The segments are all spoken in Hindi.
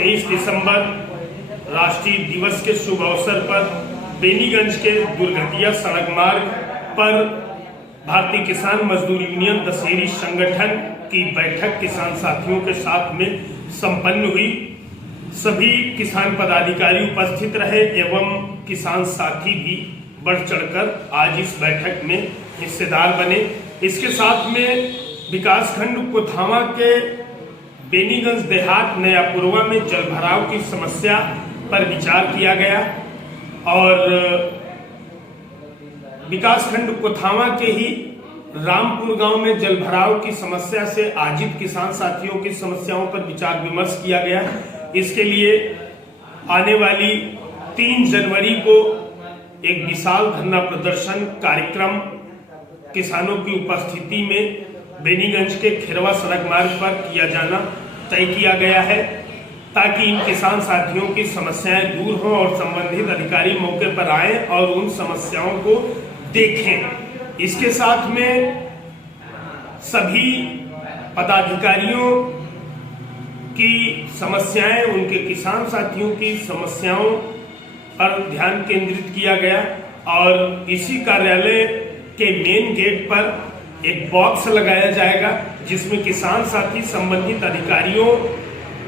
23 दिसंबर राष्ट्रीय दिवस के शुभ अवसर पर बेनीगंज के दुर्गतिया सड़क मार्ग पर भारतीय किसान मजदूर यूनियन दशहरी संगठन की बैठक किसान साथियों के साथ में संपन्न हुई। सभी किसान पदाधिकारी उपस्थित रहे एवं किसान साथी भी बढ़ चढ़कर आज इस बैठक में हिस्सेदार बने। इसके साथ में विकासखंड कोथावा के बेनीगंज देहात नयापुरवा में जलभराव की समस्या पर विचार किया गया और विकासखंड कोथावा के ही रामपुर गांव में जलभराव की समस्या से आजित किसान साथियों की समस्याओं पर विचार विमर्श किया गया। इसके लिए आने वाली 3 जनवरी को एक विशाल धरना प्रदर्शन कार्यक्रम किसानों की उपस्थिति में बेनीगंज के खिरवा सड़क मार्ग पर किया जाना तय किया गया है, ताकि इन किसान साथियों की समस्याएं दूर हों और संबंधित अधिकारी मौके पर आएं और उन समस्याओं को देखें। इसके साथ में सभी पदाधिकारियों की समस्याएं, उनके किसान साथियों की समस्याओं पर ध्यान केंद्रित किया गया और इसी कार्यालय के मेन गेट पर एक बॉक्स लगाया जाएगा, जिसमें किसान साथी संबंधित अधिकारियों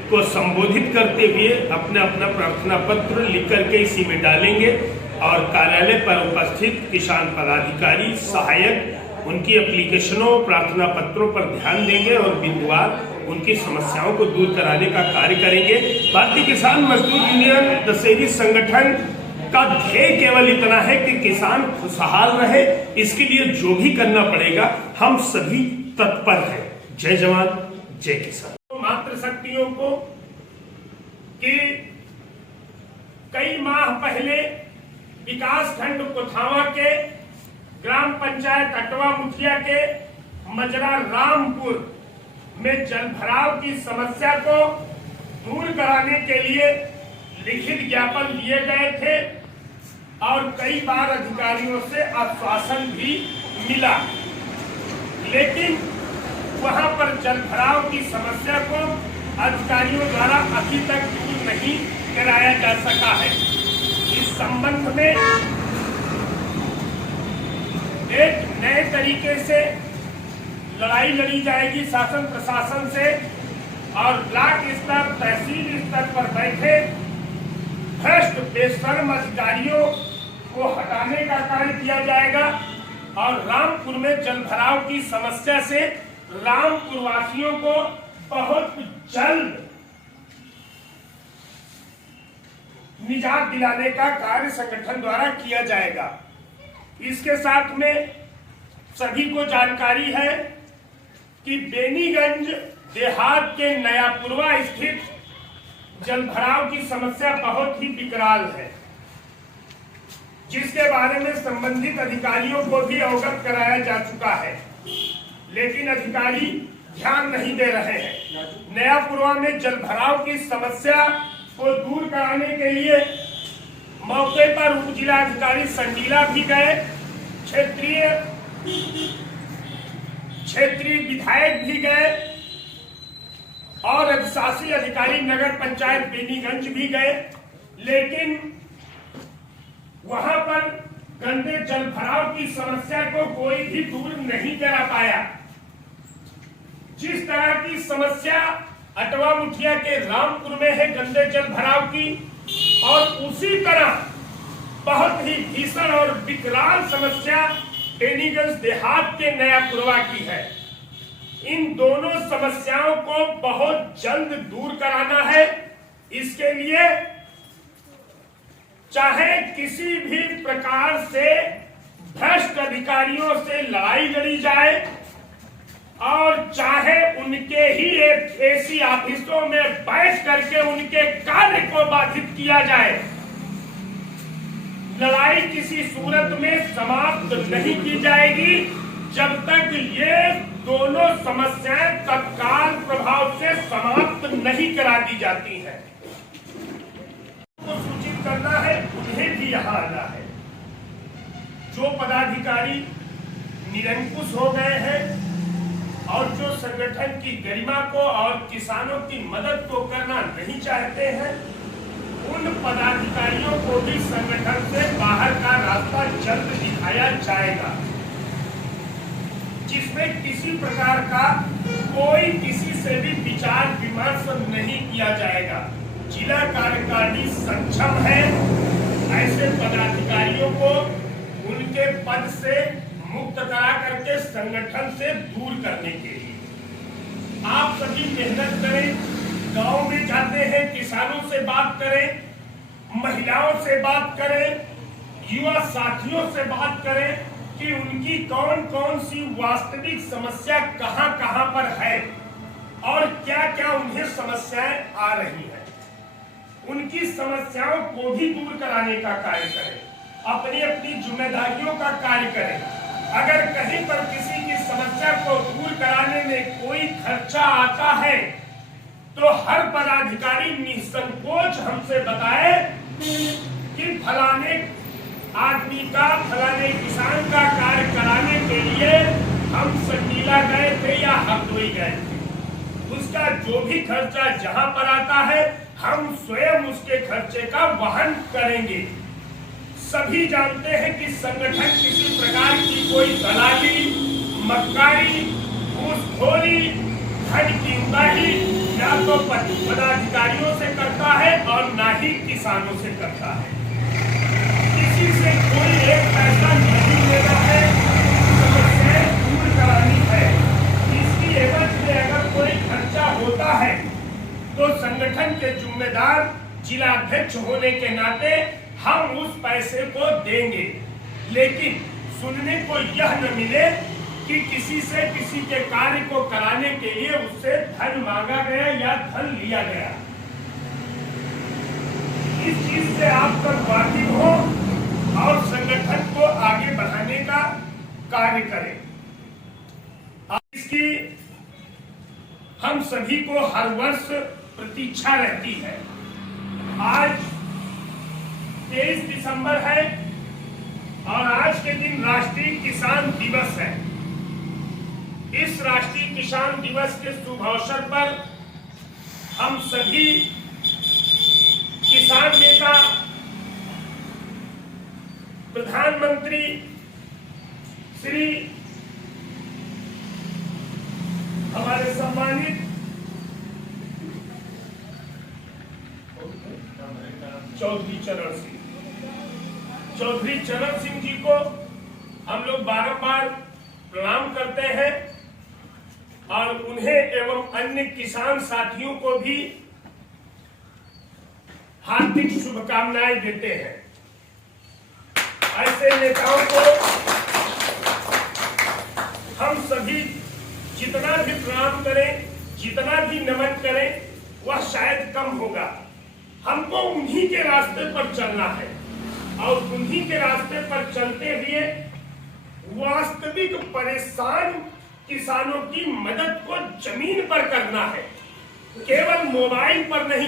को संबोधित करते हुए अपना अपना प्रार्थना पत्र लिख करके इसी में डालेंगे और कार्यालय पर उपस्थित किसान पदाधिकारी सहायक उनकी एप्लीकेशनों प्रार्थना पत्रों पर ध्यान देंगे और बिंदुवार उनकी समस्याओं को दूर कराने का कार्य करेंगे। भारतीय किसान मजदूर यूनियन दशहरी संगठन का ध्येय केवल इतना है कि किसान खुशहाल रहे। इसके लिए जो भी करना पड़ेगा हम सभी तत्पर हैं। जय जवान जय किसान। मातृशक्तियों को कि कई माह पहले विकासखंड कोथावा के ग्राम पंचायत अटवा मुखिया के मजरा रामपुर में जलभराव की समस्या को दूर कराने के लिए लिखित ज्ञापन दिए गए थे और कई बार अधिकारियों से आश्वासन भी मिला, लेकिन वहां पर जलभराव की समस्या को अधिकारियों द्वारा अभी तक दूर नहीं कराया जा सका है। इस संबंध में एक नए तरीके से लड़ाई लड़ी जाएगी शासन प्रशासन से और ब्लॉक स्तर तहसील स्तर पर बैठे भ्रष्ट बेशर्म अधिकारियों को हटाने का कार्य किया जाएगा और रामपुर में जलभराव की समस्या से रामपुर वासियों को बहुत जल्द निजात दिलाने का कार्य संगठन द्वारा किया जाएगा। इसके साथ में सभी को जानकारी है कि बेनीगंज देहात के नयापुरवा स्थित जलभराव की समस्या बहुत ही विकराल है, जिसके बारे में संबंधित अधिकारियों को भी अवगत कराया जा चुका है, लेकिन अधिकारी ध्यान नहीं दे रहे हैं। नयापुरवा में जलभराव की समस्या को दूर कराने के लिए मौके पर उप जिलाधिकारी संडीला भी गए, क्षेत्रीय विधायक भी गए और अधिशासी अधिकारी नगर पंचायत बेनीगंज भी गए, लेकिन वहां पर गंदे जलभराव की समस्या को कोई भी दूर नहीं करा पाया। जिस तरह की समस्या अटवा मुखिया के रामपुर में है गंदे जलभराव की, और उसी तरह बहुत ही भीषण और विकराल समस्या बेनीगंज देहात के नयापुरवा की है। इन दोनों समस्याओं को बहुत जल्द दूर कराना है। इसके लिए चाहे किसी भी प्रकार से भ्रष्ट अधिकारियों से लड़ाई लड़ी जाए और चाहे उनके ही एसी ऑफिसों में बैठ करके उनके कार्य को बाधित किया जाए, लड़ाई किसी सूरत में समाप्त नहीं की जाएगी जब तक ये दोनों समस्याएं तत्काल प्रभाव से समाप्त नहीं करा दी जाती हैं। तो सूचित करना है, उन्हें भी यहाँ आना है। जो पदाधिकारी निरंकुश हो गए हैं और जो संगठन की गरिमा को और किसानों की मदद को करना नहीं चाहते हैं, उन पदाधिकारियों को भी संगठन से बाहर का रास्ता जल्द दिखाया जाएगा, जिसमें किसी प्रकार का कोई किसी से भी विचार विमर्श नहीं किया जाएगा। जिला कार्यकारिणी सक्षम है ऐसे पदाधिकारियों को उनके पद से मुक्त करा करके संगठन से दूर करने के लिए आप सभी मेहनत करें। गांव में जाते हैं, किसानों से बात करें, महिलाओं से बात करें, युवा साथियों से बात करें कि उनकी कौन कौन सी वास्तविक समस्या कहां कहां पर है और क्या क्या उन्हें समस्याएं आ रही हैं। उनकी समस्याओं को भी दूर कराने का कार्य करें, अपनी अपनी जिम्मेदारियों का कार्य करें। अगर कहीं पर किसी की समस्या को दूर कराने में कोई खर्चा आता है तो हर पदाधिकारी निसंकोच हमसे बताए कि फलाने आदमी का, फलाने किसान का कार्य कराने के लिए हम संगीला गए थे या हरदोई गए थे। उसका जो भी खर्चा जहां पर आता है हम स्वयं उसके खर्चे का वहन करेंगे। सभी जानते हैं कि संगठन किसी प्रकार की कोई दलाली, मक्कारी, घूसखोरी, धन की उगाही ना तो पदाधिकारियों से करता है और ना ही किसानों से करता है। किसी से कोई एक पैसा नहीं लेना है, समस्याएं दूर करानी है। इसकी एवज में अगर कोई खर्चा होता है तो संगठन के जिम्मेदार जिला अध्यक्ष होने के नाते हम उस पैसे को देंगे, लेकिन सुनने को यह न मिले कि किसी से किसी के कार्य को कराने के लिए उससे धन मांगा गया या धन लिया गया। इस चीज से आप सब वाकिफ हो और संगठन को आगे बढ़ाने का कार्य करें। इसकी हम सभी को हर वर्ष प्रतीक्षा रहती है। आज 23 दिसंबर है और आज के दिन राष्ट्रीय किसान दिवस है। इस राष्ट्रीय किसान दिवस के शुभ अवसर पर हम सभी किसान नेता, प्रधानमंत्री श्री हमारे सम्मानित चौधरी चरण सिंह जी को हम लोग बारंबार प्रणाम करते हैं और उन्हें एवं अन्य किसान साथियों को भी हार्दिक शुभकामनाएं देते हैं। ऐसे नेताओं को हम सभी जितना भी प्रणाम करें, जितना भी नमन करें, वह शायद कम होगा। हमको उन्हीं के रास्ते पर चलना है और उन्हीं के रास्ते पर चलते हुए वास्तविक परेशान किसानों की मदद को जमीन पर करना है। केवल मोबाइल पर नहीं,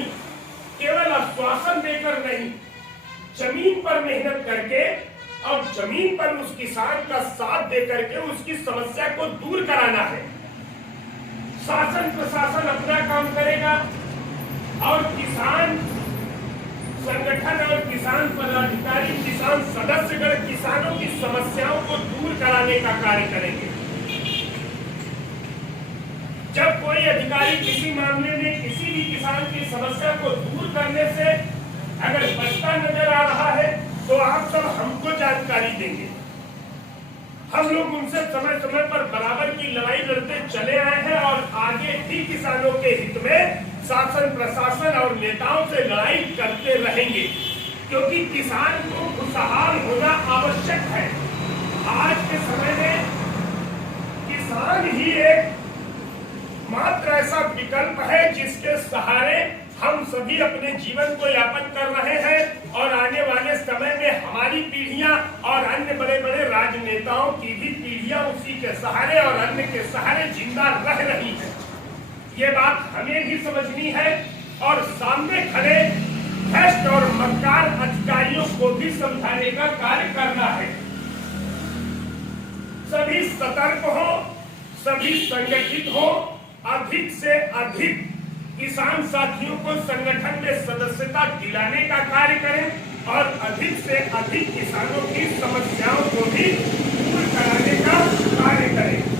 केवल आश्वासन देकर नहीं, जमीन पर मेहनत करके और जमीन पर उस किसान का साथ दे करके उसकी समस्या को दूर कराना है। शासन प्रशासन अपना काम करेगा और किसान संगठन और किसान पदाधिकारी, किसान सदस्यगण किसानों की समस्याओं को दूर कराने का कार्य करेंगे। जब कोई अधिकारी किसी मामले में किसी भी किसान की समस्या को दूर करने से अगर बचता नजर आ रहा है तो आप सब हमको जानकारी देंगे। हम लोग उनसे समय समय पर बराबर की लड़ाई लड़ते चले आए हैं और आगे भी किसानों के हित में शासन प्रशासन और नेताओं से लड़ाई करते रहेंगे, क्योंकि किसान को खुशहाल होना आवश्यक है। आज के समय में किसान ही एक मात्र ऐसा विकल्प है जिसके सहारे हम सभी अपने जीवन को यापन कर रहे हैं और आने वाले समय में हमारी पीढ़ियां और अन्य बड़े बड़े राजनेताओं की भी पीढ़ियां उसी के सहारे और अन्य के सहारे जिंदा रह रही हैं। ये बात हमें भी समझनी है और सामने खड़े भ्रष्ट और मक्कार अधिकारियों को भी समझाने का कार्य करना है। सभी सतर्क हो, सभी संगठित हो, अधिक से अधिक किसान साथियों को संगठन में सदस्यता दिलाने का कार्य करें और अधिक से अधिक किसानों की समस्याओं को भी दूर कराने का कार्य करें।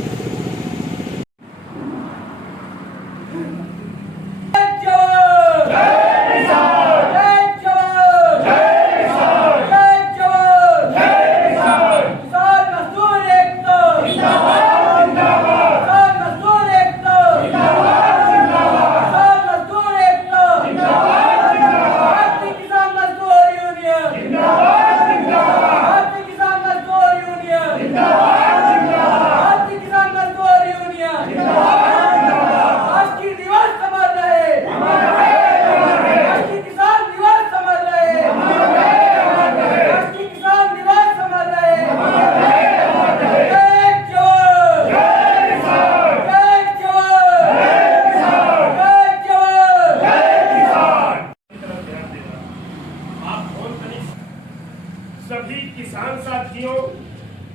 सभी किसान साथियों,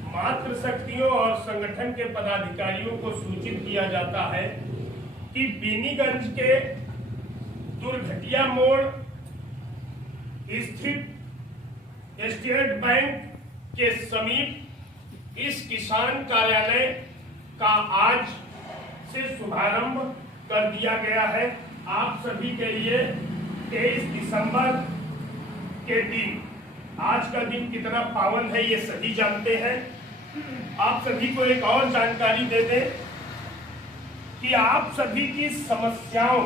मातृशक्तियों और संगठन के पदाधिकारियों को सूचित किया जाता है कि बीनीगंज के दुर्घटिया मोड़ स्थित स्टेट बैंक के समीप इस किसान कार्यालय का आज से शुभारंभ कर दिया गया है। आप सभी के लिए 23 दिसंबर के दिन, आज का दिन कितना पावन है ये सभी जानते हैं। आप सभी को एक और जानकारी दे दें कि आप सभी की समस्याओं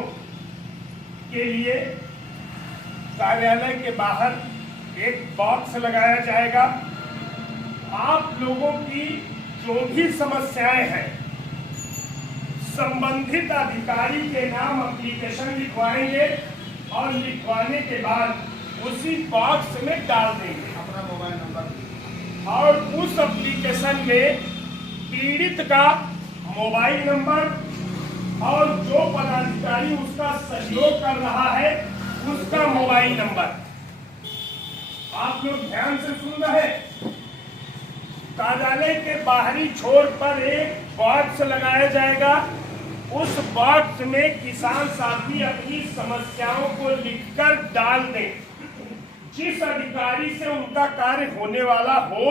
के लिए कार्यालय के बाहर एक बॉक्स लगाया जाएगा। आप लोगों की जो भी समस्याएं हैं, संबंधित अधिकारी के नाम एप्लीकेशन लिखवाएंगे और लिखवाने के बाद उसी बॉक्स में डाल देंगे अपना मोबाइल नंबर, और उस एप्लीकेशन में पीड़ित का मोबाइल नंबर और जो पदाधिकारी उसका सहयोग कर रहा है उसका मोबाइल नंबर। आप लोग ध्यान से सुन रहे हैं। कार्यालय के बाहरी छोर पर एक बॉक्स लगाया जाएगा। उस बॉक्स में किसान साथी अपनी समस्याओं को लिखकर डाल दें। जिस अधिकारी से उनका कार्य होने वाला हो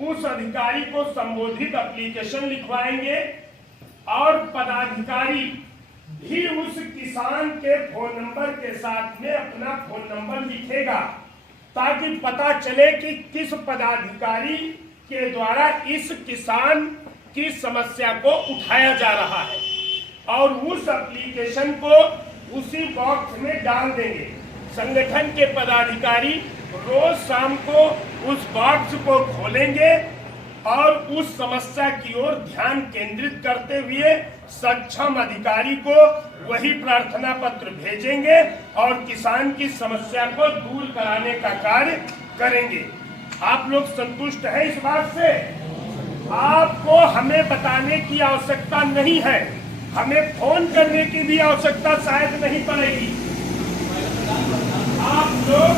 उस अधिकारी को संबोधित एप्लीकेशन लिखवाएंगे और पदाधिकारी भी उस किसान के फोन नंबर के साथ में अपना फोन नंबर लिखेगा ताकि पता चले कि किस पदाधिकारी के द्वारा इस किसान की समस्या को उठाया जा रहा है, और उस एप्लीकेशन को उसी बॉक्स में डाल देंगे। संगठन के पदाधिकारी रोज शाम को उस बॉक्स को खोलेंगे और उस समस्या की ओर ध्यान केंद्रित करते हुए सक्षम अधिकारी को वही प्रार्थना पत्र भेजेंगे और किसान की समस्या को दूर कराने का कार्य करेंगे। आप लोग संतुष्ट हैं इस बात से? आपको हमें बताने की आवश्यकता नहीं है, हमें फोन करने की भी आवश्यकता शायद नहीं पड़ेगी। आप लोग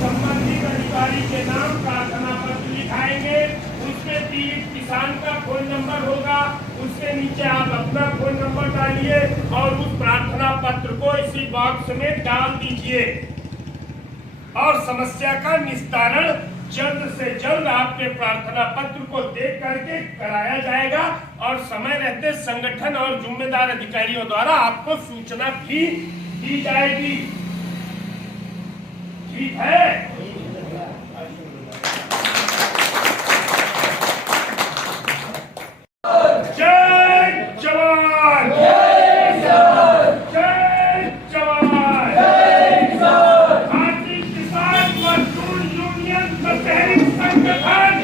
संबंधित अधिकारी के नाम प्रार्थना पत्र लिखाएंगे, उसमें पीड़ित किसान का फोन नंबर होगा, उसके नीचे आप अपना फोन नंबर डालिए और उस प्रार्थना पत्र को इसी बॉक्स में डाल दीजिए और समस्या का निस्तारण जल्द से जल्द आपके प्रार्थना पत्र को देख करके कराया जाएगा और समय रहते संगठन और जिम्मेदार अधिकारियों द्वारा आपको सूचना भी दी जाएगी। ठीक है? जय जवान, जय जवान, भारतीय किसान मजदूर यूनियन दशहरी संगठन,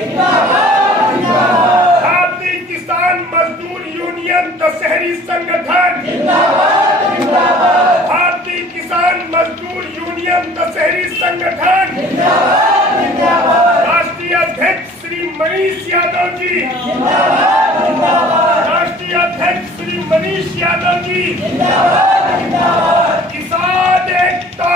भारतीय किसान मजदूर यूनियन दशहरी संगठन, भारतीय किसान मजदूर यूनियन दशहरी संगठन, राष्ट्रीय अध्यक्ष श्री मनीष यादव जी, राष्ट्रीय अध्यक्ष श्री मनीष यादव जी, किसान एकता